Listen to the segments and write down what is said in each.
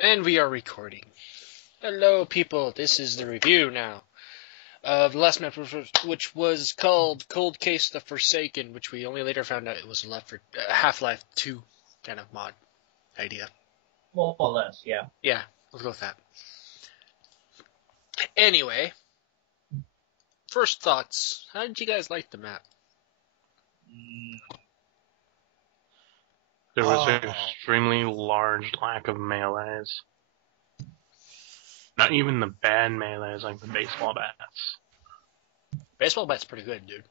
And we are recording. Hello, people. This is the review now of the last map, which was called Cold Case the Forsaken, which we only later found out it was a Half-Life 2 kind of mod idea. More or less, yeah. Yeah, let's go with that. Anyway, first thoughts. How did you guys like the map? There was an extremely large lack of melees. Not even the bad melees like the baseball bats. Baseball bat's pretty good, dude.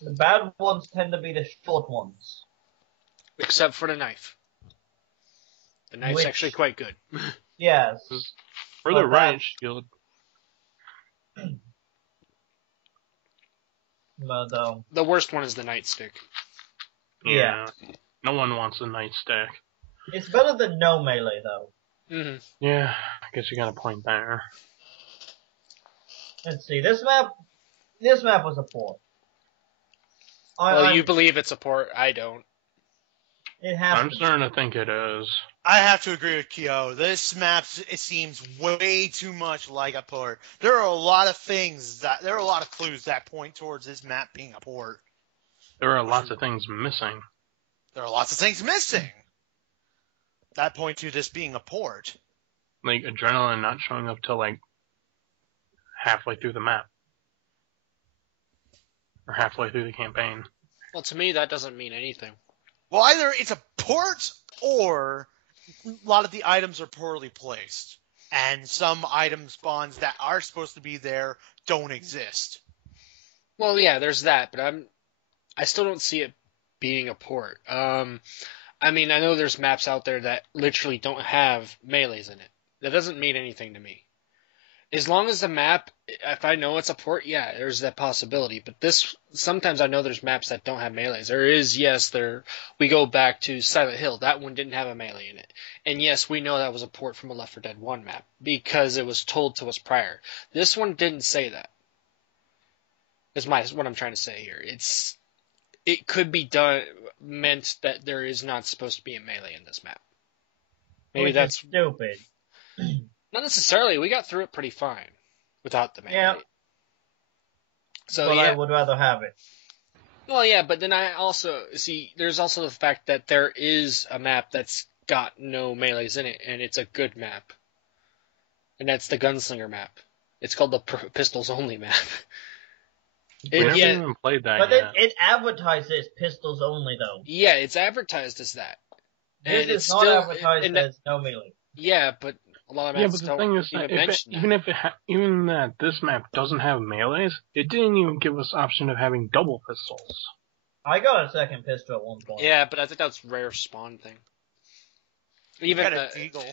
The bad ones tend to be the short ones. Except for the knife. The knife's actually quite good. Yes. For the right shield. But, the worst one is the nightstick. Yeah. No one wants a nightstick. It's better than no melee, though. Mm-hmm. Yeah, I guess you got a point there. Let's see, this map was a port. You believe it's a port, I don't. I'm starting to think it is. I have to agree with Kyo. This map, it seems way too much like a port. There are a lot of clues that point towards this map being a port. There are lots of things missing. There are lots of things missing that point to this being a port. Like Adrenaline not showing up till like halfway through the map. Or halfway through the campaign. Well, to me, that doesn't mean anything. Well, either it's a port or a lot of the items are poorly placed. And some item spawns that are supposed to be there don't exist. Well, yeah, there's that, but I still don't see it being a port. I mean, I know there's maps out there that literally don't have melees in it. That doesn't mean anything to me. As long as the map, if I know it's a port, yeah, there's that possibility. But sometimes I know there's maps that don't have melees. There is, yes, we go back to Silent Hill. That one didn't have a melee in it. And yes, we know that was a port from a Left 4 Dead 1 map because it was told to us prior. This one didn't say that. Is what I'm trying to say here. It could be meant that there is not supposed to be a melee in this map. Maybe that's stupid. Not necessarily. We got through it pretty fine without the melee. Yeah. So but yeah. I would rather have it. Well, yeah, but then I also see there's also the fact that there is a map that's got no melees in it, and it's a good map, and that's the Gunslinger map. It's called the Pistols Only map. We haven't even played that yet. But it advertises pistols only, though. Yeah, it's advertised as that. This is not advertised as no melee. Yeah, but a lot of maps don't even mention that. Even that this map doesn't have melees, it didn't even give us option of having double pistols. I got a second pistol at one point. Yeah, but I think that's a rare spawn thing. Even a deagle.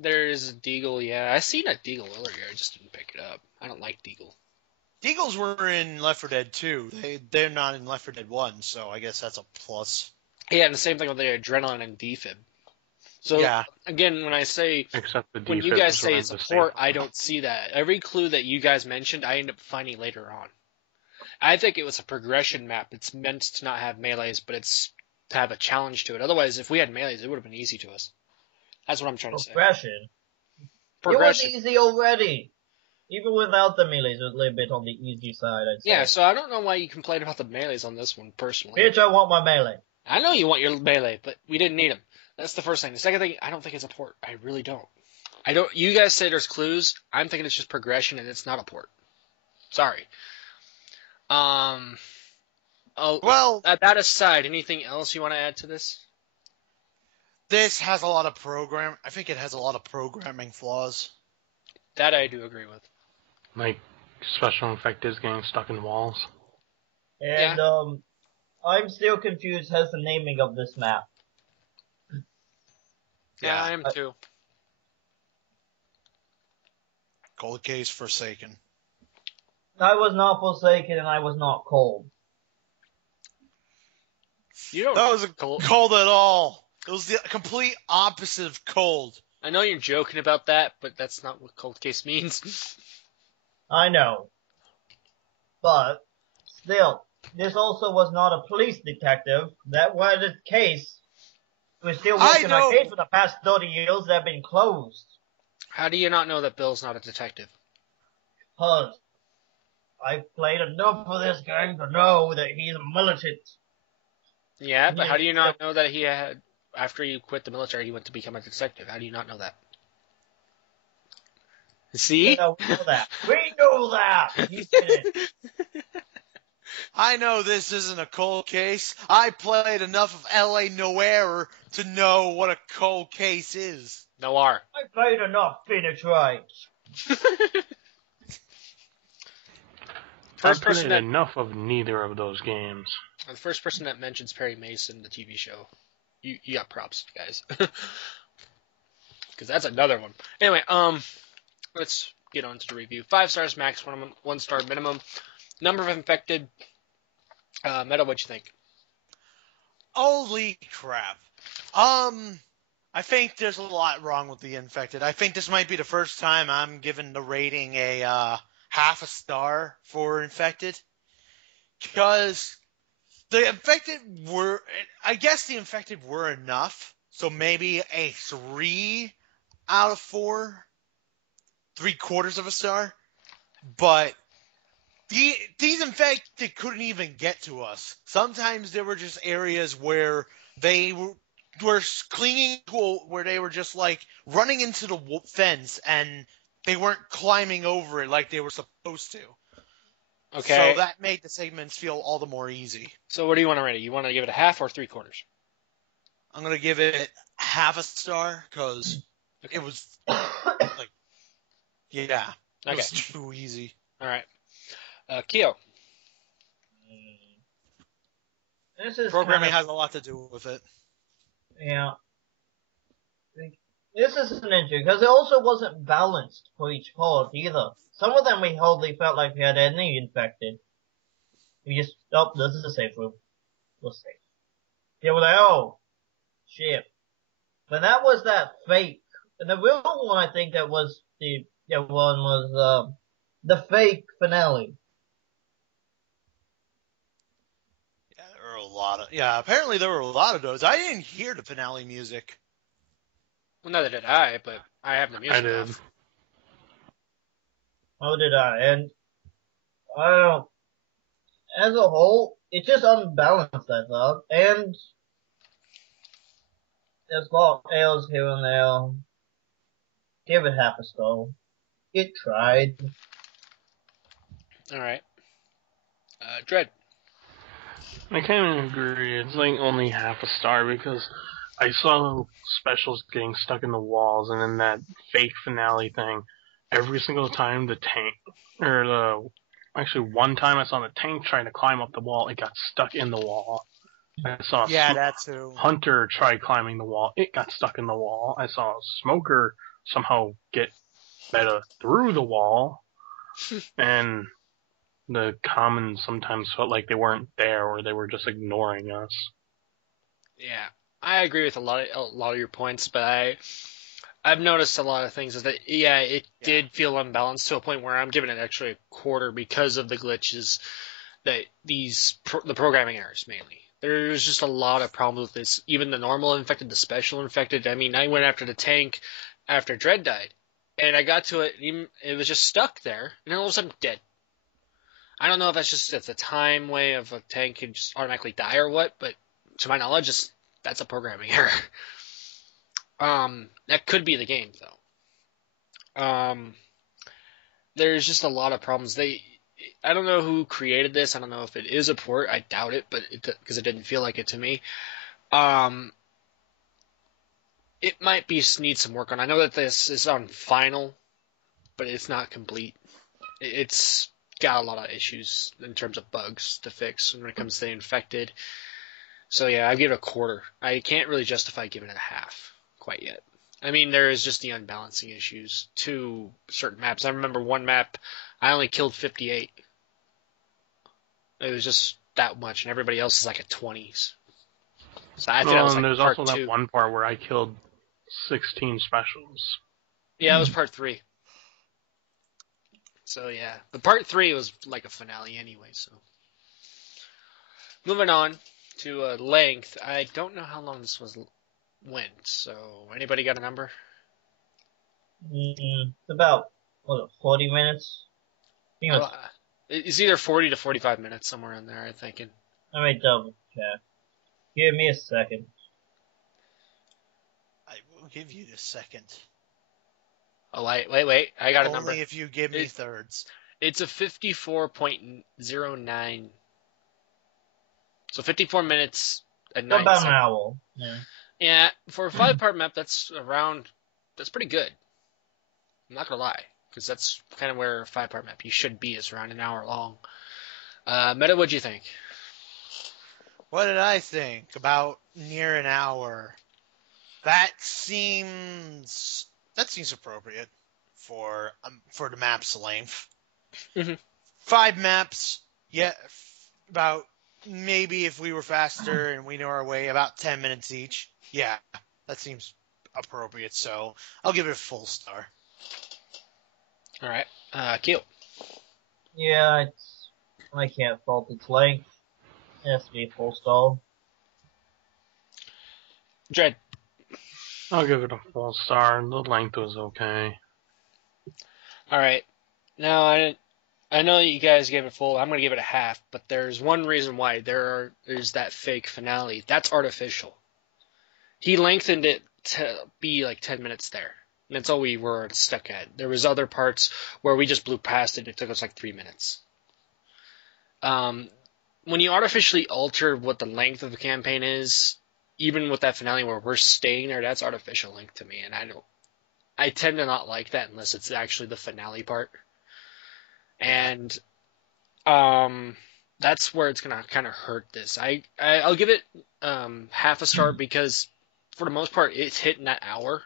There is a deagle, yeah. I seen a deagle earlier, I just didn't pick it up. I don't like deagle. Deagles were in Left 4 Dead 2. They're not in Left 4 Dead 1, so I guess that's a plus. Yeah, and the same thing with the Adrenaline and Defib. So, yeah. Again, when you guys say it's a port, I don't see that. Every clue that you guys mentioned, I end up finding later on. I think it was a progression map. It's meant to not have melees, but it's to have a challenge to it. Otherwise, if we had melees, it would have been easy to us. That's what I'm trying to say. Progression? It was easy already. Even without the melees, it was a little bit on the easy side, I'd say. Yeah, so I don't know why you complain about the melees on this one, personally. Bitch, I want my melee. I know you want your melee, but we didn't need them. That's the first thing. The second thing, I don't think it's a port. I really don't. You guys say there's clues. I'm thinking it's just progression, and it's not a port. Sorry. Well, that aside, anything else you want to add to this? This has a lot of I think it has a lot of programming flaws. That I do agree with. Like, special effect is getting stuck in walls. And, I'm still confused as the naming of this map. Yeah, I am too. Cold Case Forsaken. I was not forsaken and I was not cold. That wasn't cold at all. It was the complete opposite of cold. I know you're joking about that, but that's not what cold case means. I know. But, still, this also was not a police detective. That was the case. We're still working our case for the past 30 years that have been closed. How do you not know that Bill's not a detective? Because I've played enough of this game to know that he's a militant. Yeah, but how do you not know that he had, after you quit the military, he went to become a detective? How do you not know that? See? We know that. We know that! You did it. I know this isn't a cold case. I played enough of L.A. Noire to know what a cold case is. Noir. I played enough Phoenix Wright. I've played enough of neither of those games. The first person that mentions Perry Mason, the TV show, you got props, guys. Because that's another one. Anyway, let's get on to the review. 5 stars max, 1 star minimum. Number of infected. Meta, what'd you think? Holy crap. I think there's a lot wrong with the infected. I think this might be the first time I'm giving the rating a half a star for infected. Because the infected were, I guess the infected were enough. So maybe a 3 out of 4. 3/4 of a star. But these infected couldn't even get to us. Sometimes there were just areas where they were clinging to, where they were just like running into the fence and they weren't climbing over it like they were supposed to. Okay. So that made the segments feel all the more easy. So what do you want to rate it? You want to give it a half or 3/4? I'm going to give it half a star because it was like, yeah, it was too easy. All right. Kyo. Programming has a lot to do with it. Yeah. This is an issue, because it also wasn't balanced for each part either. Some of them we hardly felt like we had any infected. We just, oh, this is a safe room. We're safe. Yeah, we're like, oh, shit. But that was that fake. And the real one I think that was the one was, the fake finale. Apparently there were a lot of those. I didn't hear the finale music. Well, neither did I, but I have the music I did. off. Oh, did I? And, I don't know. As a whole, it's just unbalanced, I thought. And there's a lot of errors here and there. Give it half a star. It tried. Alright. Dread. I kind of agree. It's like only half a star because I saw specials getting stuck in the walls, and then that fake finale thing. Every single time the tank, actually one time I saw the tank trying to climb up the wall, it got stuck in the wall. I saw that too. Hunter try climbing the wall, it got stuck in the wall. I saw a Smoker somehow get meta through the wall, and the commons sometimes felt like they weren't there or they were just ignoring us. Yeah, I agree with a lot of your points, but I've noticed a lot of things is that it did feel unbalanced to a point where I'm giving it actually a 1/4 because of the glitches that the programming errors mainly. There's just a lot of problems with this. Even the normal infected, the special infected. I mean, I went after the tank after Dread died, and I got to it, and it was just stuck there, and then all of a sudden dead. I don't know if it's a time way of a tank can just automatically die or what, but to my knowledge, that's a programming error. That could be the game though. There's just a lot of problems. I don't know who created this. I don't know if it is a port. I doubt it, but because it didn't feel like it to me. It might need some work on. I know that this is on final, but it's not complete. It's got a lot of issues in terms of bugs to fix when it comes to the infected. So yeah, I give it a 1/4. I can't really justify giving it a half quite yet. I mean, there is just the unbalancing issues to certain maps. I remember one map, I only killed 58. It was just that much, and everybody else is like at 20s. So I think that was like there's part also 2. That one part where I killed 16 specials. Yeah, that was part 3. So yeah, the part 3 was like a finale anyway. So moving on to length, I don't know how long this was went. So, anybody got a number? It's about, 40 minutes? I think Uh, It's either 40 to 45 minutes, somewhere in there, I think. And let me double check. Give me a second. I will give you the second. oh, wait, I got a number. Only if you give me It- thirds. It's a 54.09. So 54 minutes and 9 About an seconds. hour. Yeah. Yeah, for a 5-part map, that's pretty good. I'm not gonna lie, because that's kind of where a 5-part map you should be, is around an hour long. Meta, what'd you think? What did I think? About near an hour. That seems appropriate for the map's length. Mhm. 5 maps, yeah, about maybe if we were faster and we know our way, about 10 minutes each. Yeah, that seems appropriate. So I'll give it a full star. All right, Keel. Yeah, I can't fault its length. It has to be a full stall. Dread. I'll give it a full star. The length was okay. All right. Now I know that you guys gave it full. I'm gonna give it a half, but there's one reason why. There's that fake finale. That's artificial. He lengthened it to be like 10 minutes there. And that's all we were stuck at. There was other parts where we just blew past it. It took us like 3 minutes. When you artificially alter what the length of the campaign is, even with that finale where we're staying there, that's artificial length to me, and I tend to not like that unless it's actually the finale part. And that's where it's gonna kind of hurt this. I'll give it half a star because for the most part it's hitting that hour.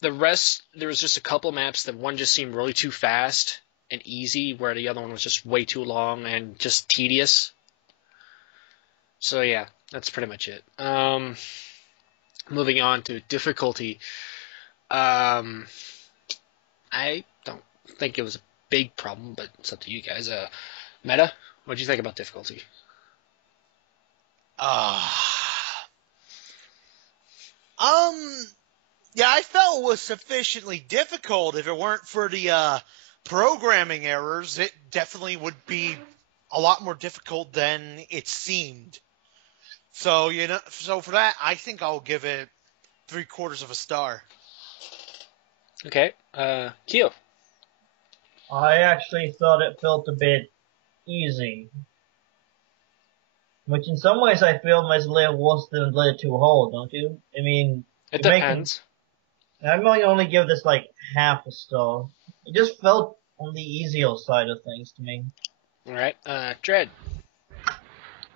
The rest, there was just a couple maps that one just seemed really too fast and easy, where the other one was just way too long and just tedious. So yeah, that's pretty much it. Moving on to difficulty. I don't think it was a big problem, but it's up to you guys. Meta, what do you think about difficulty? Yeah, I felt it was sufficiently difficult. If it weren't for the programming errors, it definitely would be a lot more difficult than it seemed. So so for that, I think I'll give it 3/4 of a star. Okay, Kyo. I actually thought it felt a bit easy. Which in some ways I feel is a little worse than Layer 2 Hole, don't you? I mean, It you're making, depends. I might only give this like half a star. It just felt on the easier side of things to me. All right, Dread.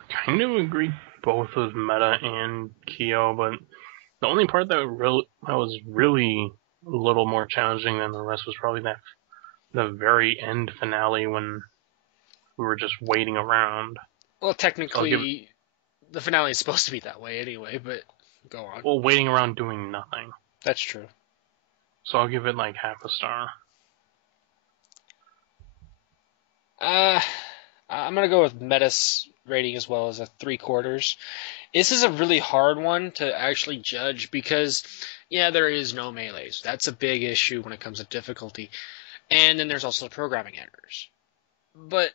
Kind of agree both with Meta and Kyo, but the only part that was really a little more challenging than the rest was probably the very end finale when we were just waiting around. Well, So technically, the finale is supposed to be that way anyway, but go on. well, waiting around doing nothing. That's true. So I'll give it like half a star. I'm gonna go with Meta's rating as well as a 3/4. This is a really hard one to actually judge because, yeah, there is no melees. That's a big issue when it comes to difficulty. And then there's also the programming errors. But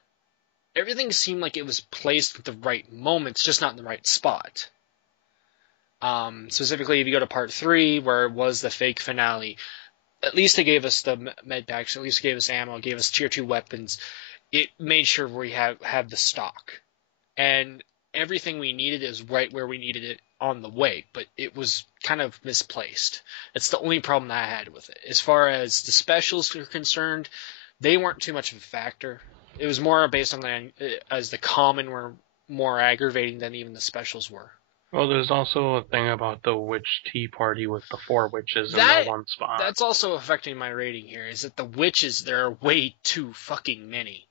everything seemed like it was placed at the right moments, just not in the right spot. Specifically, if you go to part 3, where it was the fake finale, at least they gave us the med packs, at least gave us ammo, gave us tier 2 weapons. It made sure we have the stock. And everything we needed is right where we needed it on the way, but it was kind of misplaced. It's the only problem that I had with it. As far as the specials are concerned, they weren't too much of a factor. It was more based on the common were more aggravating than even the specials were. Well, there's also a thing about the witch tea party with the 4 witches in That- the one spot. That's also affecting my rating here, is that the witches, there are way too fucking many.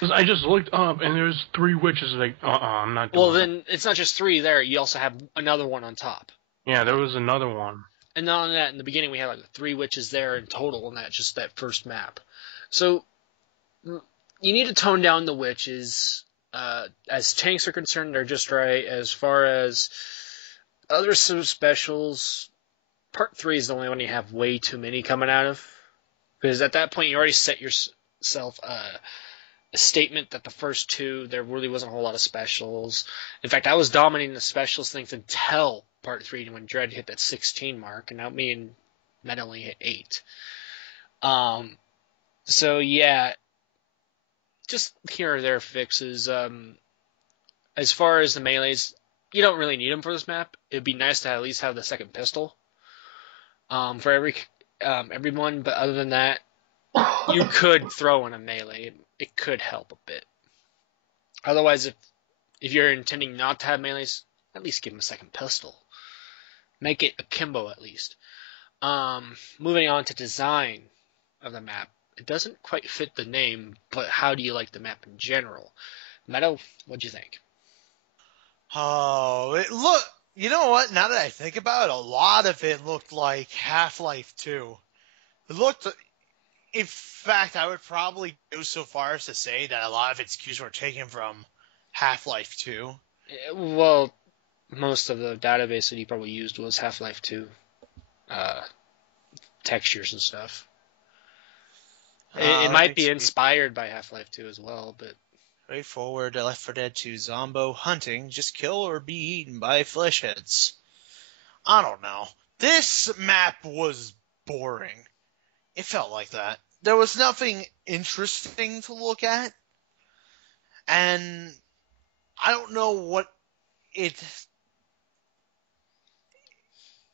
'Cause I just looked up and there's 3 witches. Like, I'm not doing Well, it. then, it's not just 3 there, you also have another one on top. Yeah, there was another one. And not only that, in the beginning we had like 3 witches there in total in that first map. So, you need to tone down the witches. As tanks are concerned, they're just right. As far as other specials, Part 3 is the only one you have way too many coming out of. Because at that point, you already set yourself a statement that the first two, there really wasn't a whole lot of specials. In fact, I was dominating the specials things until Part 3 when Dread hit that 16 mark, and now me and Matt only hit 8. So yeah, just here or there fixes. As far as the melees, you don't really need them for this map. It'd be nice to at least have the second pistol for everyone, but other than that, you could throw in a melee. It could help a bit. Otherwise, if you're intending not to have melees, at least give them a second pistol. Make it akimbo at least. Moving on to design of the map. It doesn't quite fit the name, but how do you like the map in general? Meadow, what'd you think? Oh, you know what? Now that I think about it, a lot of it looked like Half-Life 2. In fact, I would probably go so far as to say that a lot of its cues were taken from Half-Life 2. Well, most of the database that he probably used was Half-Life 2 textures and stuff. It might be inspired by Half-Life 2 as well, but... Straightforward Left 4 Dead 2 Zombo hunting, just kill or be eaten by flesh heads. I don't know. This map was boring. It felt like that. There was nothing interesting to look at. And I don't know what it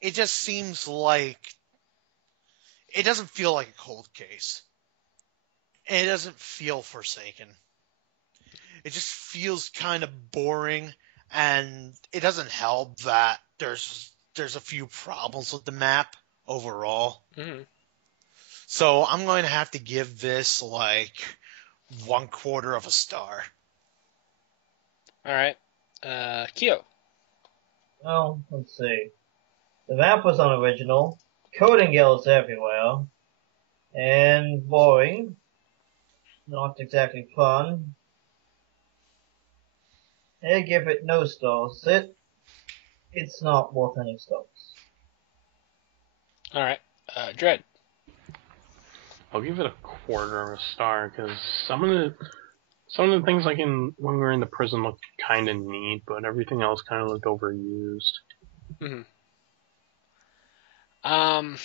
just seems like it doesn't feel like a cold case. And it doesn't feel Forsaken. It just feels kind of boring, and it doesn't help that there's a few problems with the map overall. Mm-hmm. So I'm going to have to give this like 1/4 of a star. All right, Kyo. Well, let's see. The map was unoriginal, coding yells everywhere, and boring. Not exactly fun. I give it no stars. It's not worth any stars. All right, Dread. I'll give it 1/4 of a star because some of the things like when we were in the prison looked kind of neat, but everything else kind of looked overused. Mm-hmm. I'm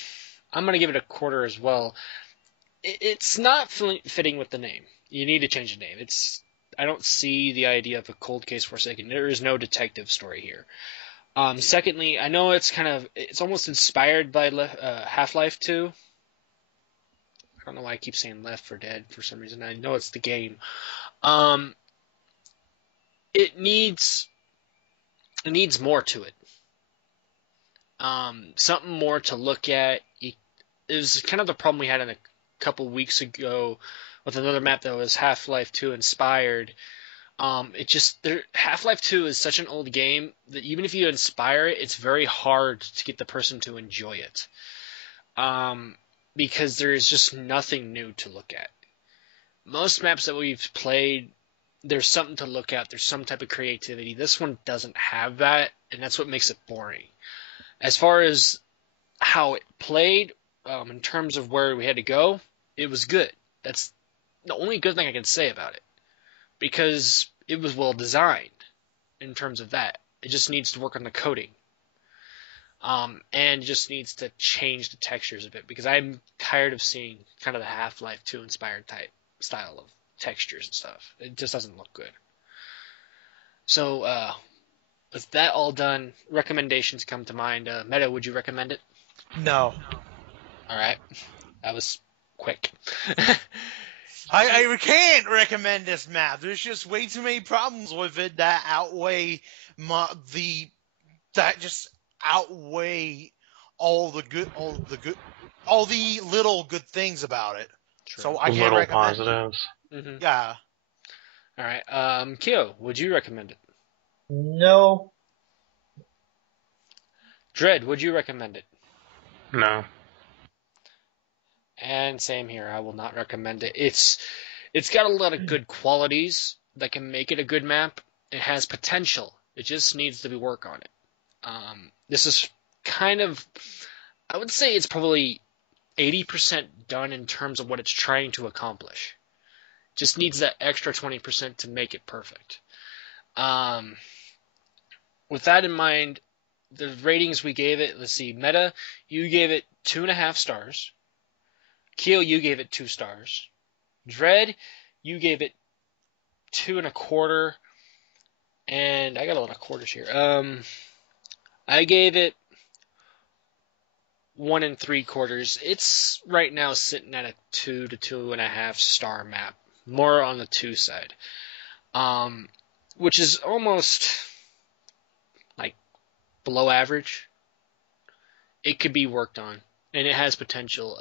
gonna give it 1/4 as well. It's not fitting with the name. You need to change the name. I don't see the idea of a cold case Forsaken. There is no detective story here. Secondly, I know it's almost inspired by Half-Life 2. I don't know why I keep saying Left 4 Dead for some reason. I know it's the game. It needs more to it. Something more to look at. It was kind of the problem we had a couple weeks ago with another map that was Half-Life 2 inspired. Half-Life 2 is such an old game that even if you inspire it, it's very hard to get the person to enjoy it. Because there is just nothing new to look at. Most maps that we've played, there's something to look at. There's some type of creativity. This one doesn't have that, and that's what makes it boring. As far as how it played, in terms of where we had to go, it was good. That's the only good thing I can say about it. Because it was well designed in terms of that. It just needs to work on the coding. And just needs to change the textures a bit. Because I'm tired of seeing kind of the Half-Life 2 inspired type style of textures and stuff. It just doesn't look good. So, with that all done, recommendations come to mind. Meta, would you recommend it? No. Alright. That was quick. I can't recommend this map. There's just way too many problems with it that outweigh all the little good things about it. True. So I can't Little recommend positives. Mm-hmm. it. Yeah. Alright, Kyo, would you recommend it? No. Dread, would you recommend it? No. And same here, I will not recommend it. It's got a lot of good qualities that can make it a good map. It has potential. It just needs to be work on it. This is kind of, I would say it's probably 80% done in terms of what it's trying to accomplish. Just needs that extra 20% to make it perfect. With that in mind, the ratings we gave it, let's see, Meta, you gave it 2.5 stars. Keel, you gave it 2 stars. Dread, you gave it 2.25. And I got a lot of quarters here. I gave it 1 3/4. It's right now sitting at a 2 to 2.5 star map, more on the 2 side, which is almost like below average. It could be worked on, and it has potential.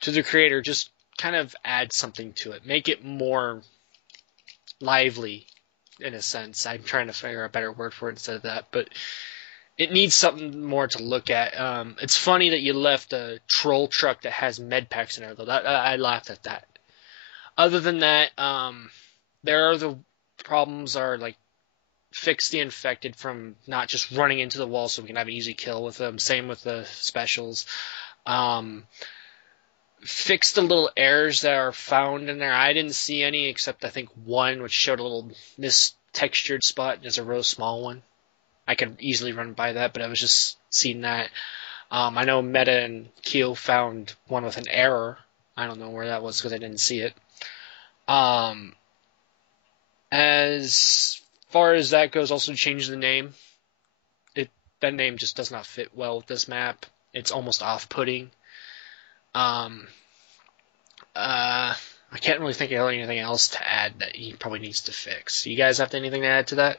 To the creator, just kind of add something to it, make it more lively, in a sense. I'm trying to figure out a better word for it instead of that, but it needs something more to look at. It's funny that you left a troll truck that has med packs in there, though. I laughed at that. Other than that, there are the problems are like fix the infected from not just running into the wall so we can have an easy kill with them. Same with the specials. Fix the little errors that are found in there. I didn't see any except I think one which showed a little mistextured spot. There's a real small one. I could easily run by that, but I was just seeing that. I know Meta and Keo found one with an error. I don't know where that was because I didn't see it. As far as that goes, also change the name. That name just does not fit well with this map. It's almost off-putting. I can't really think of anything else to add that he probably needs to fix. You guys have anything to add to that?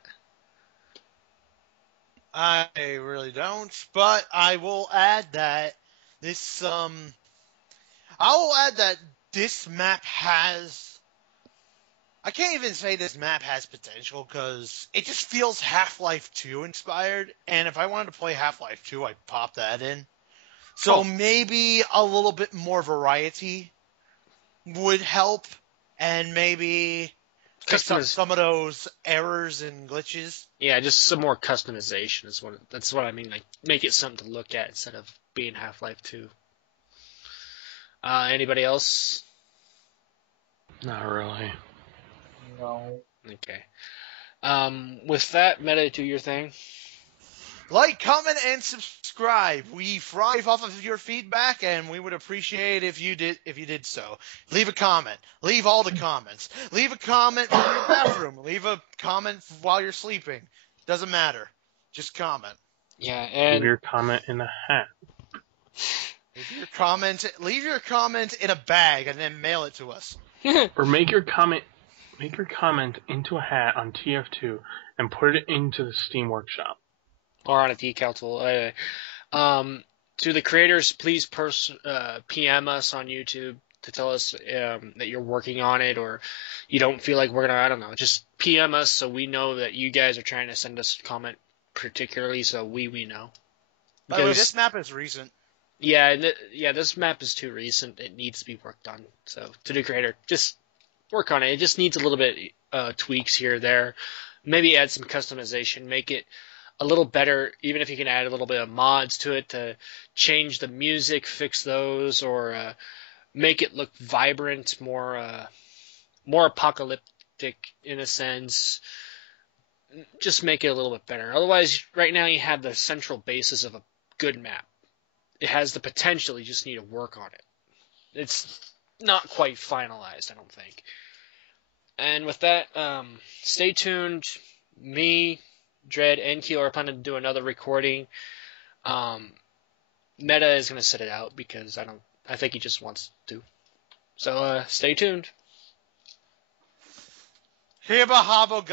I really don't, but I will add that this map has. I can't even say this map has potential because it just feels Half-Life 2 inspired, and if I wanted to play Half-Life 2, I'd pop that in. So maybe a little bit more variety would help, and maybe fix up some of those errors and glitches. Yeah, just some more customization that's what I mean. Like, make it something to look at instead of being Half-Life 2. Anybody else? Not really. No. Okay. With that, Meta, do your thing. Like, comment, and subscribe. We thrive off of your feedback, and we would appreciate if you did so. Leave a comment. Leave all the comments. Leave a comment from your bathroom. Leave a comment while you're sleeping. Doesn't matter. Just comment. Yeah, and Leave your comment in a hat. Leave your comment in a bag and then mail it to us. Or make your comment into a hat on TF2 and put it into the Steam Workshop. or on a decal tool. To the creators, please PM us on YouTube to tell us that you're working on it, or you don't feel like we're gonna. I don't know. Just PM us so we know that you guys are trying to send us a comment, particularly so we know. By the way, this map is recent. Yeah, this map is too recent. It needs to be worked on. So to the creator, just work on it. It just needs a little bit tweaks here or there. Maybe add some customization, make it a little better, even if you can add a little bit of mods to it to change the music, fix those, or make it look vibrant, more apocalyptic in a sense. Just make it a little bit better. Otherwise, right now you have the central basis of a good map. It has the potential, you just need to work on it. It's not quite finalized, I don't think. And with that, stay tuned. Me, Dread, and Keel are planning to do another recording. Meta is going to set it out because I think he just wants to. So stay tuned. Hiba Habo